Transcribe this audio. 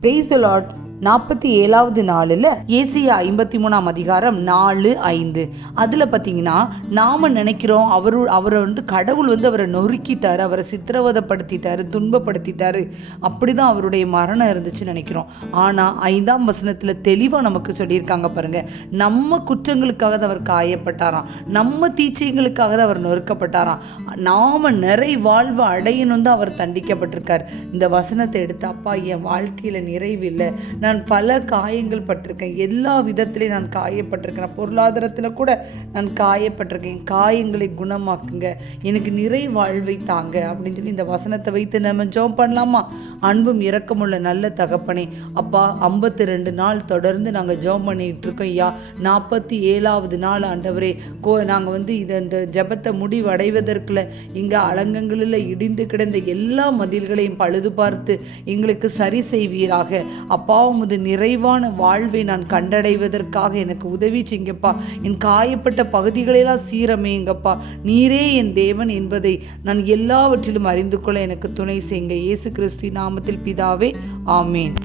Praise the Lord. நாற்பத்தி ஏழாவது நாளில் ஏசியா ஐம்பத்தி மூணாம் அதிகாரம் நாலு ஐந்து. அதில் பார்த்தீங்கன்னா நாம் நினைக்கிறோம் அவரு அவரை வந்து கடவுள் வந்து அவரை நொறுக்கிட்டார் அவரை சித்திரவதப்படுத்திட்டார் துன்பப்படுத்திட்டார். அப்படி தான் அவருடைய மரணம் இருந்துச்சுன்னு நினைக்கிறோம். ஆனால் ஐந்தாம் வசனத்தில் தெளிவாக நமக்கு சொல்லியிருக்காங்க பாருங்க. நம்ம குற்றங்களுக்காக தான் அவர் காயப்பட்டாராம். நம்ம தீச்சைகளுக்காக தான் அவர் நொறுக்கப்பட்டாராம். நாம் நிறை வாழ்வு அடையணும் தான் அவர் தண்டிக்கப்பட்டிருக்கார். இந்த வசனத்தை எடுத்து அப்பா என் வாழ்க்கையில் நிறைவில்லை நான் நான் பல காயங்கள் பட்டிருக்கேன். எல்லா விதத்திலையும் நான் காயப்பட்டிருக்கேன். பொருளாதாரத்தில் கூட நான் காயப்பட்டிருக்கேன். காயங்களை குணமாக்குங்க. எனக்கு நிறை வாழ்வை தாங்க. அப்படின்னு சொல்லி இந்த வசனத்தை வைத்து நம்ம ஜோம் பண்ணலாமா? அன்பும் இரக்கமுள்ள நல்ல தகப்பனே அப்பா ஐம்பத்தி ரெண்டு நாள் தொடர்ந்து நாங்கள் ஜோம் பண்ணிகிட்டு இருக்கோம் ஐயா. நாற்பத்தி ஏழாவது நாள் ஆண்டவரே கோ நாங்கள் வந்து இதை இந்த ஜெபத்தை முடிவடைவதற்குள்ள இங்கே அலங்கங்களில் இடிந்து கிடந்த எல்லா மதில்களையும் பழுது பார்த்து எங்களுக்கு சரி செய்வீராக. அப்பாவும் உமது நிறைவான வாழ்வை நான் கண்டடைவதற்காக எனக்கு உதவி செய்யுங்கப்பா. என் காயப்பட்ட பகுதிகளெல்லாம் சீரமையுங்கப்பா. நீரே என் தேவன் என்பதை நான் எல்லாவற்றிலும் அறிந்து கொள்ள எனக்கு துணை செய்யுங்க. இயேசு கிறிஸ்து நாமத்தில் பிதாவே ஆமேன்.